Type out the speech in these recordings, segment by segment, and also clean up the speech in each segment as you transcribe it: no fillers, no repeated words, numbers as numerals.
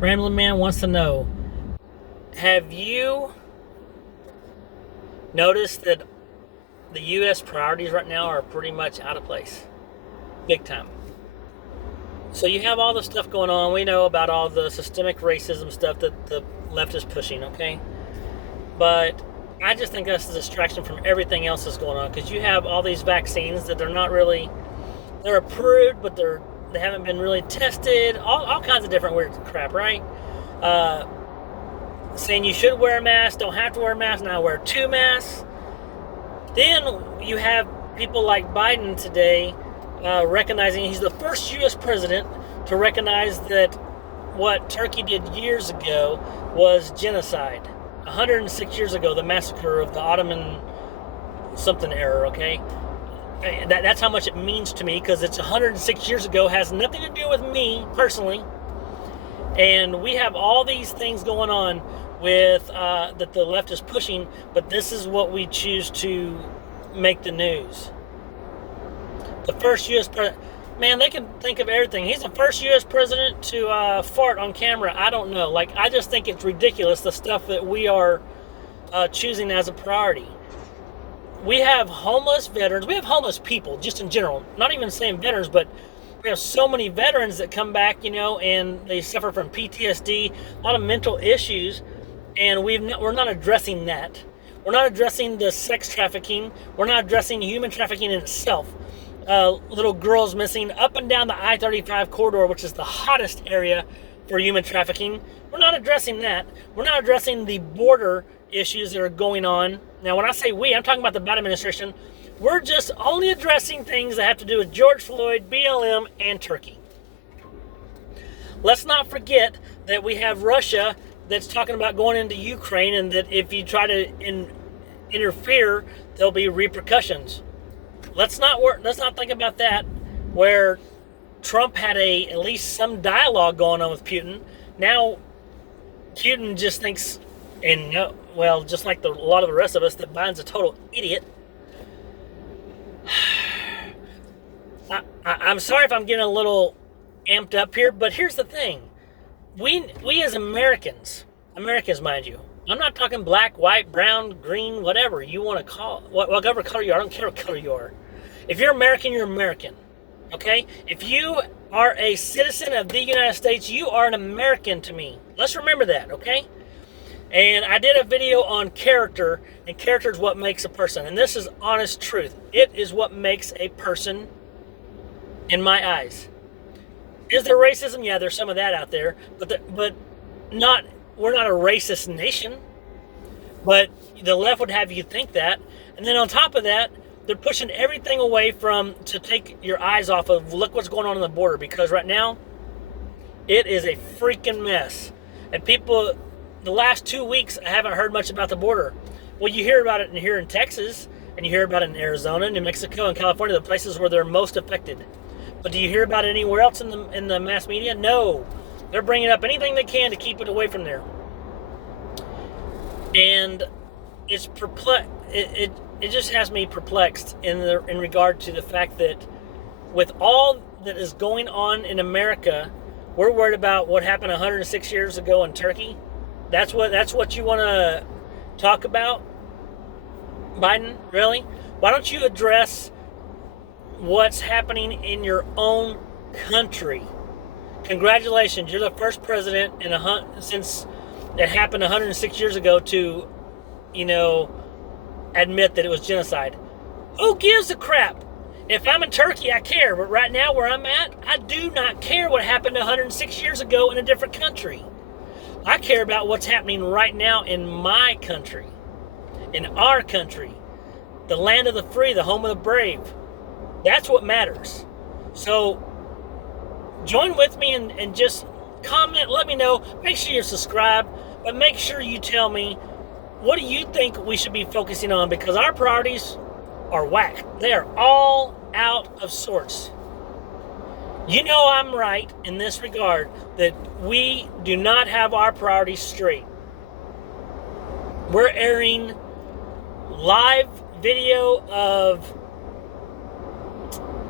Ramblin Man wants to know, have you noticed that the U.S. priorities right now are pretty much out of place? Big time. So you have all this stuff going on. We know about all the systemic racism stuff that the left is pushing, okay? But I just think that's a distraction from everything else that's going on, because you have all these vaccines that they're not really, they're approved, but they haven't been really tested. All kinds of different weird crap, right? Uh, Saying you should wear a mask, don't have to wear a mask, now wear two masks. Then you have people like Biden today recognizing he's the first U.S. president to recognize that what Turkey did years ago was genocide. 106 years ago, the massacre of the Ottoman something era, okay? That's how much it means to me, because it's 106 years ago, has nothing to do with me personally. And we have all these things going on with that the left is pushing, but this is what we choose to make the news. The first U.S. president, man, they can think of everything. He's the first U.S. president to fart on camera. I don't know. Like, I just think it's ridiculous, the stuff that we are choosing as a priority. We have homeless veterans. We have homeless people, just in general. Not even saying veterans, but we have so many veterans that come back, and they suffer from PTSD, a lot of mental issues, and we're not addressing that. We're not addressing the sex trafficking. We're not addressing human trafficking in itself. Little girls missing up and down the I-35 corridor, which is the hottest area for human trafficking. We're not addressing that. We're not addressing the border issues that are going on. Now, when I say we, I'm talking about the Biden administration. We're just only addressing things that have to do with George Floyd, BLM, and Turkey. Let's not forget that we have Russia that's talking about going into Ukraine, and that if you try to interfere, there'll be repercussions. Let's not think about that, where Trump had at least some dialogue going on with Putin. Now, Putin just thinks, just like a lot of the rest of us, that Biden's a total idiot. I'm sorry if I'm getting a little amped up here, but here's the thing. We as Americans, mind you, I'm not talking black, white, brown, green, whatever you want to call, whatever color you are. I don't care what color you are. If you're American, you're American. Okay? If you are a citizen of the United States, you are an American to me. Let's remember that, okay? And I did a video on character, and character is what makes a person. And this is honest truth. It is what makes a person in my eyes. Is there racism? Yeah, there's some of that out there. But we're not a racist nation. But the left would have you think that. And then on top of that, they're pushing everything away to take your eyes off of, look what's going on the border. Because right now, it is a freaking mess. And people, the last 2 weeks, I haven't heard much about the border. Well, you hear about it here in Texas, and you hear about it in Arizona, New Mexico, and California, the places where they're most affected. But do you hear about it anywhere else in the mass media? No. They're bringing up anything they can to keep it away from there. And it's it just has me perplexed in regard to the fact that with all that is going on in America, we're worried about what happened 106 years ago in Turkey. That's what you want to talk about, Biden? Really? Why don't you address what's happening in your own country? Congratulations, you're the first president since it happened 106 years ago to, admit that it was genocide. Who gives a crap? If I'm in Turkey, I care. But right now, where I'm at, I do not care what happened 106 years ago in a different country. I care about what's happening right now in my country, in our country, the land of the free, the home of the brave. That's what matters. So join with me and just comment, let me know. Make sure you're subscribed, but make sure you tell me, what do you think we should be focusing on? Because our priorities are whack. They are all out of sorts. You know I'm right in this regard, that we do not have our priorities straight. We're airing live video of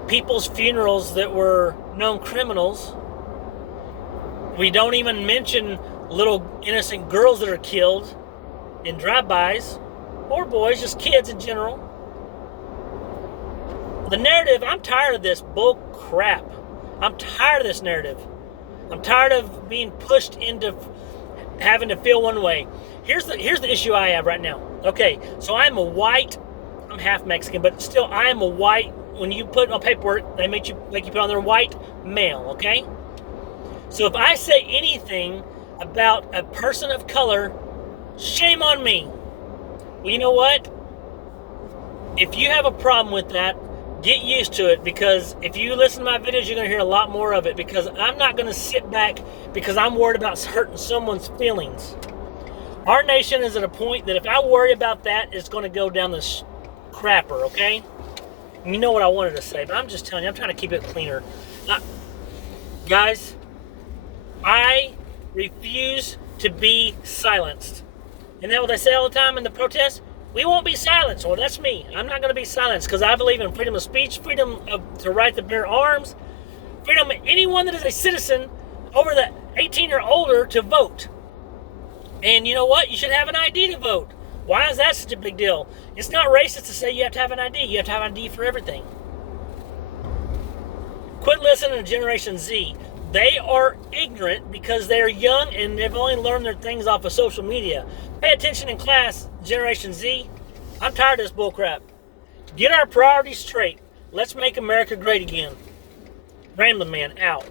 people's funerals that were known criminals We don't even mention little innocent girls that are killed in drive-bys, or boys, just kids in general. The narrative, I'm tired of this bull crap. I'm tired of this narrative. I'm tired of being pushed into having to feel one way. Here's the issue I have right now. Okay, so I'm half Mexican, but still I am a white. When you put on paperwork, they make you put on their white male, okay? So if I say anything about a person of color, shame on me. Well, you know what? If you have a problem with that, get used to it, because if you listen to my videos, you're going to hear a lot more of it, because I'm not going to sit back because I'm worried about hurting someone's feelings. Our nation is at a point that if I worry about that, it's going to go down the crapper, okay? You know what I wanted to say, but I'm just telling you, I'm trying to keep it cleaner. Guys, I refuse to be silenced. Isn't that what they say all the time in the protests? We won't be silenced. Well, that's me. I'm not going to be silenced, because I believe in freedom of speech, freedom to right to bear arms, freedom of anyone that is a citizen over the 18 or older to vote. And you know what? You should have an ID to vote. Why is that such a big deal? It's not racist to say you have to have an ID. You have to have an ID for everything. Quit listening to Generation Z. They are ignorant because they're young and they've only learned their things off of social media. Pay attention in class, Generation Z. I'm tired of this bullcrap. Get our priorities straight. Let's make America great again. Ramblin' Man out.